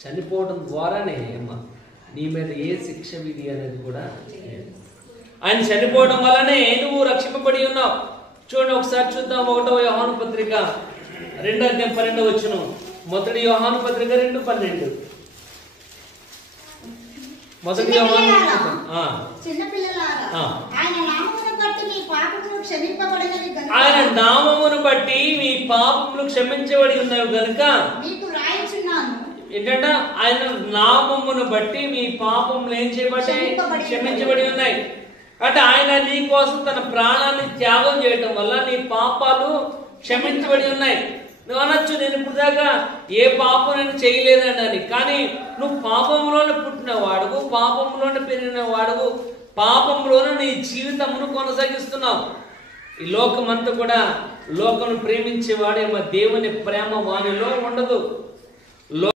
చనిపోవడం ద్వారానే అమ్మ నీ మీద ఏ శిక్ష విధి అనేది కూడా లేదు. ఆయన చనిపోవడం వల్లనే నువ్వు రక్షింపబడి ఉన్నావు. చూడండి ఒకసారి చూద్దాం. 1వ యోహాను పత్రిక 2:12 మొదటి యోహాను పత్రిక 2:12. మొదటి యోహాను ఆయన నామమును బట్టి మీ పాపములు క్షమించబడి ఉన్నవి గనుక మీకు రాయుచున్నాను. ఏంటంటే ఆయన నామమును బట్టి మీ పాపములు ఏం చేయబడి క్షమించబడి ఉన్నాయి. అంటే ఆయన నీ కోసం తన ప్రాణాన్ని త్యాగం చేయటం వల్ల నీ పాపాలు క్షమించబడి ఉన్నాయి. నువ్వు అనొచ్చు, నేను ఇప్పుడు దాకా ఏ పాపం నేను చేయలేదండి అని. కానీ నువ్వు పాపంలోనే పుట్టిన వాడువు, పాపంలోనే పెరిగిన వాడువు, పాపంలోనే నీ జీవితమును కొనసాగిస్తున్నావు. ఈ లోకమంతా కూడా లోకం ప్రేమించేవాడే దేవుని ప్రేమ వానిలో ఉండదు.